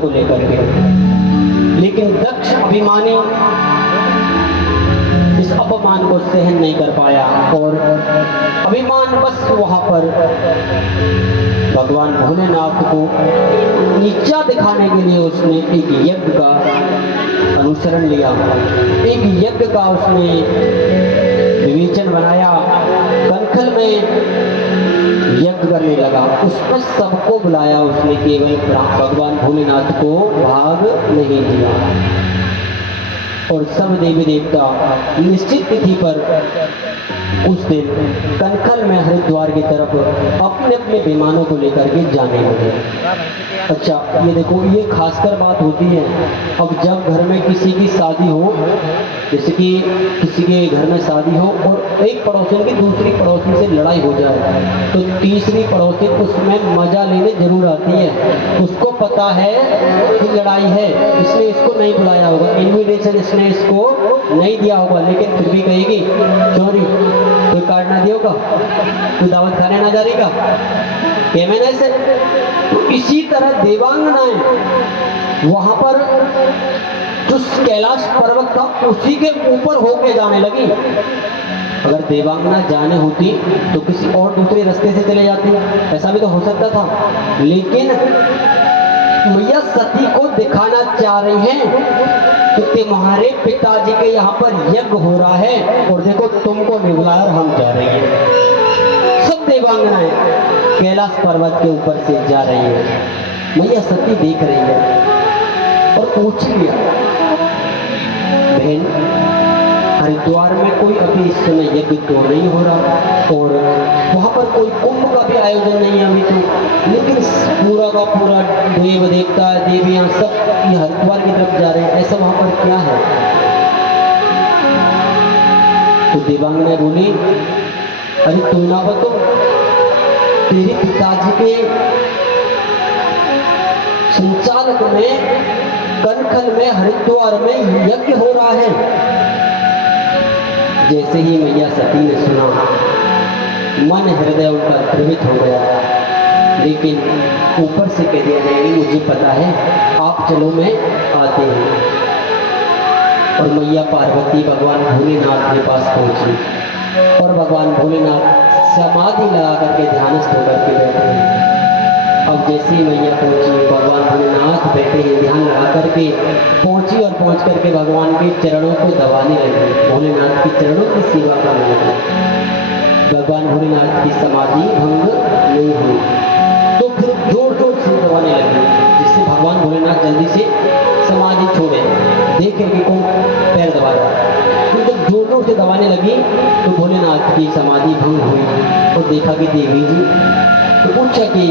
को लेकर के, लेकिन दक्ष अभिमानी इस अपमान को सहन नहीं कर पाया और अभिमान बस वहां पर भगवान भोलेनाथ को नीचा दिखाने के लिए उसने एक यज्ञ का अनुसरण लिया, एक यज्ञ का उसने विवेचन बनाया, कनखल में यज्ञ करने लगा। उसमें सबको बुलाया उसने, केवल भगवान भोलेनाथ को भाग नहीं दिया। और सब देवी देवता निश्चित तिथि पर उस दिन कनखल में हरिद्वार की तरफ अपने अपने विमानों को लेकर के जाने लगे। अच्छा, ये देखो, ये खासकर बात होती है अब जब घर में किसी की शादी हो, जैसे कि किसी के घर में शादी हो और एक पड़ोसी की दूसरी पड़ोसी से लड़ाई हो जाए, तो तीसरी पड़ोसी उसमें मजा लेने जरूर आती है। उसको पता है कि लड़ाई है, इसलिए इसको नहीं बुलाया होगा, इन्विटेशन इसने इसको नहीं दिया होगा, लेकिन फिर भी कहेगी चोरी कोई कार्ड ना दिया होगा, कोई दावत खाने ना जा रही का क्या मैंने ऐसे। तो इसी तरह देवांगनाएं वहां पर जो कैलाश पर्वत था उसी के ऊपर होके जाने लगी। अगर देवांगना जाने होती तो किसी और दूसरे रास्ते से चले जाती, ऐसा भी तो हो सकता था, लेकिन मैया सती को दिखाना चाह रही हैं कि तुम्हारे पिताजी के यहाँ पर यज्ञ हो रहा है और देखो तुमको नहीं बुलाया और हम जा रहे हैं। सब देवांगनाएं कैलाश पर्वत के ऊपर से जा रही है। मैया सती देख रही है और पूछ लिया, बहन हरिद्वार में कोई अभी इस समय यज्ञ तो नहीं हो रहा और वहाँ पर कोई कुंभ का भी आयोजन नहीं है अभी तो, लेकिन पूरा का पूरा देव देवता देवियाँ सब ये हरिद्वार की तरफ जा रहे हैं, ऐसा वहाँ पर क्या है। तो देवांगना बोली, अरे तू ना बतो, तेरे पिताजी के संचालक में कनखल में हरिद्वार में यज्ञ हो रहा है। जैसे ही मैया सती ने सुना, मन हृदय उनका द्रवित हो गया, लेकिन ऊपर से कह दिया नहीं, मुझे पता है, आप चलो मैं आते हैं। और मैया पार्वती भगवान भोलेनाथ के पास पहुंची और भगवान भोलेनाथ समाधि लगा करके ध्यानस्थ होकर के बैठे हैं। अब जैसे ही मैया पहुंची, भगवान भोलेनाथ बैठे हैं ध्यान लगा करके पहुंची और पहुंच करके भगवान के चरणों को दबाने लगी, भोलेनाथ के चरणों की सेवा करने लगी। भगवान भोलेनाथ की समाधि भंग नहीं हुई तो फिर जोर जोर से दबाने लगी, जिससे भगवान भोलेनाथ जल्दी से समाधि छोड़े, देखे कि कौन पैर दबा रहा है। तो जब जोर जोर से दबाने लगी तो भोलेनाथ की समाधि भंग हुई और देखा कि देवी जी, तो पूछा कि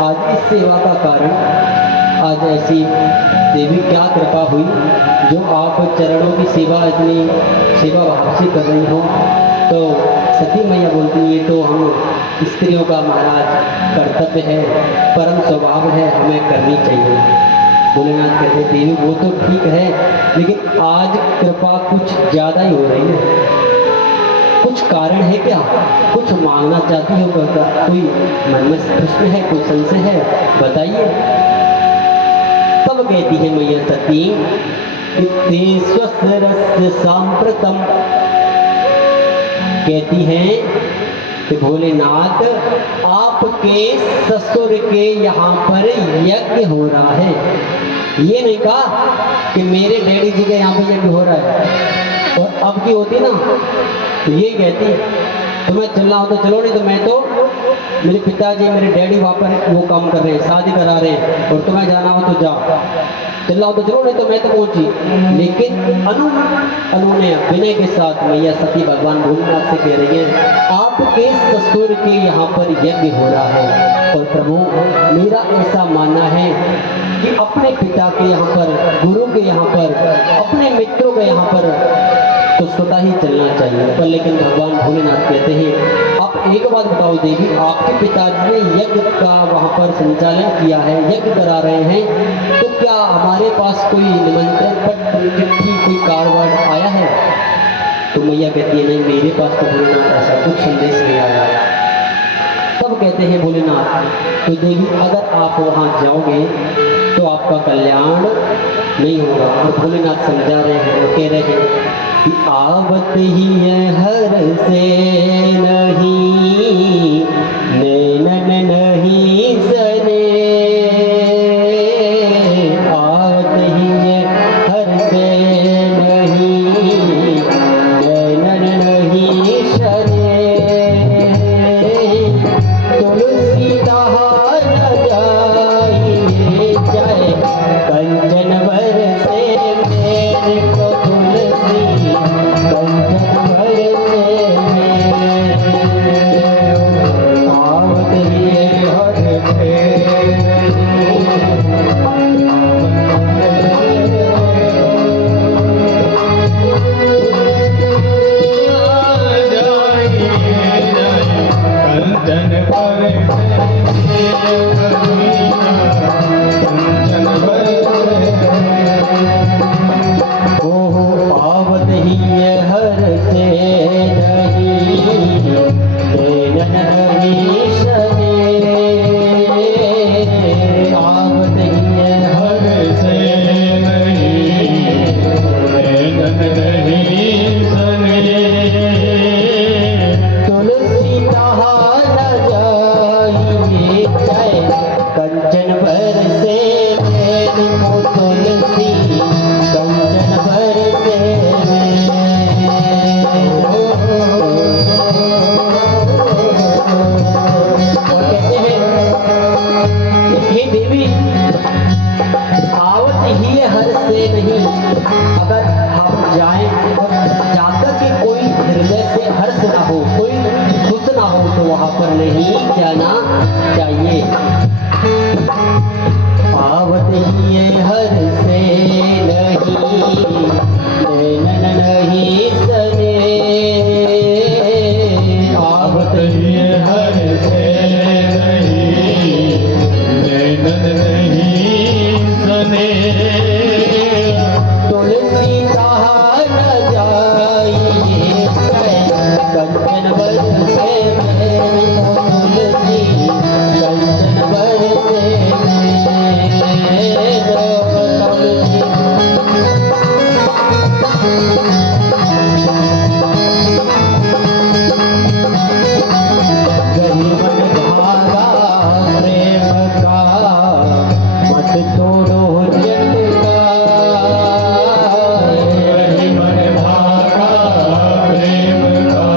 आज इस सेवा का कारण, आज ऐसी देवी क्या कृपा हुई जो आप चरणों की सेवा इतनी सेवा भाव से कर रही हो। तो सती मैया बोलती, ये तो हम स्त्रियों का महाराज कर्तव्य है, परम स्वभाव है, हमें करनी चाहिए। भोलेनाथ कहते, देवी वो तो ठीक है, लेकिन आज कृपा कुछ ज़्यादा ही हो रही है, कुछ कारण है क्या, कुछ मांगना चाहती हो क्या, कोई मन में प्रश्न है, कोई संशय है, बताइए। तब कहती है मैया सती, स्वस्रस्य सांप्रतम, कहती हैं कि भोलेनाथ आपके ससुर के यहाँ पर यज्ञ हो रहा है। ये नहीं कहा कि मेरे डैडी जी के यहाँ पर यज्ञ हो रहा है, और अब की होती ना तो यही कहती, तुम्हें चलना हो तो चलो, नहीं तो मैं तो, मेरे पिताजी मेरे डैडी वहाँ पर वो काम कर रहे हैं, शादी करा रहे हैं, और तुम्हें जाना हो तो जाओ, चलना हो तो चलो, नहीं तो मैं तो पहुंची। लेकिन अनु ने विनय के साथ मैया सती भगवान भोलेनाथ से कह रही है, आपके ससुर के यहाँ पर यज्ञ हो रहा है और प्रभु मेरा ऐसा मानना है कि अपने पिता के यहाँ पर, गुरु के यहाँ पर, अपने मित्रों के यहाँ पर तो स्वतः ही चलना चाहिए। पर लेकिन भगवान भोलेनाथ कहते हैं, आप एक बात बताओ देवी, आपके पिताजी ने यज्ञ का वहाँ पर संचालन किया है, यज्ञ करा रहे हैं, तो क्या हमारे पास कोई निमंत्रण पत्र, चिट्ठी, कोई कार्ड वार्ड आया है? तो मैया कहती है, नहीं मेरे पास तो भोलेनाथ ऐसा कुछ संदेश नहीं आया। तब कहते हैं भोलेनाथ, तो देवी अगर आप वहाँ जाओगे तो आपका कल्याण नहीं होगा। और भोलेनाथ समझा रहे हैं, वो कह रहे हैं कि आवत ही है हर से नहीं, नैनन नहीं सने, आवत ही है हर से नहीं, नैनन नहीं सने, तुलसी दहार जाइए जाए कंचन बर से, मेरे को तुलसी कंचन बर से, आवत ही हर से कंचन बर से, मेरे को तुलसी कंचन बर से। और कहते हैं हे देवी, आवत ही हर से नहीं, अगर हम जाएं और जाकर के कोई हृदय से हर्ष ना हो, कोई खुश ना हो, तो वहां पर नहीं जाना चाहिए। आवत ही हर से नहीं, नैनन नहीं सने, आवत ही हर से नहीं, नैनन नहीं सने, तुलसी दहार जाइए कंचन बर से, मेरे को तुलसी कंचन बर से। गरीबन भागा प्रेम का, मत तोड़ो जग का, गरीबन भागा प्रेम का,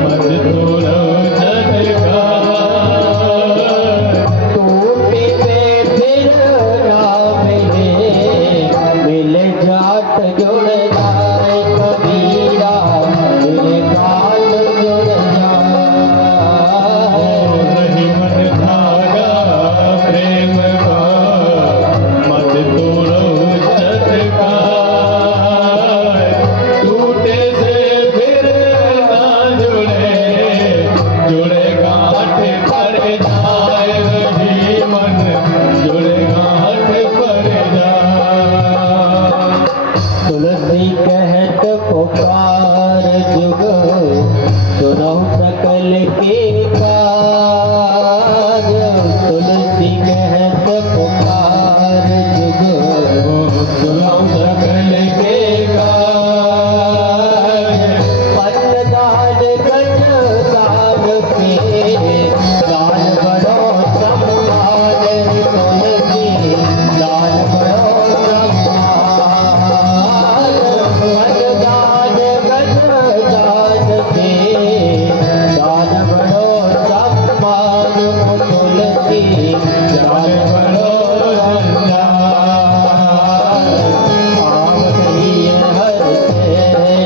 मत तोड़ो जग का, टूटे पे फिर ना मिले, मिले जाट जुड़ जाए कबीरा, मिले गाल जुड़ जाए। मन धागा प्रेम का, मत तोड़ो जग का, टूटे से फिर ना जुड़े, जुड़े गांठ पर जाए, रही मन जुड़े गांठ पर जाए। तुलसी कहत पुकार जुग, सुनो सकल के काज, तुलसी कहत पुकार जुग, सुनो सकल के काज, पन्नदान गजदान पे, दान बड़ो सम्मान, तुलसी दान बड़ो सम्मान, पन्नदान गजदान पे, दान बड़ो सम्मान, तुलसी दान बड़ो सम्मान। आवत ही हर से नहीं,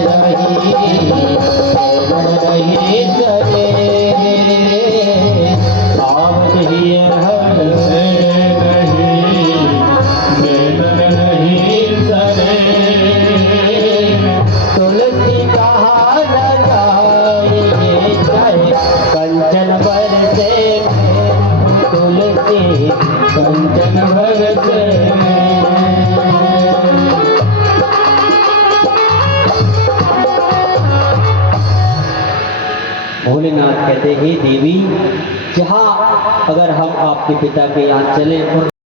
नहीं सने, आवत ही हर से नहीं, नैनन नहीं सने, तुलसी दहार जाइए जाए कंचन बर से, तुलसी कंचन बर से। भोलेनाथ कहते हैं देवी, जहाँ अगर हम आपके पिता के यहाँ चले और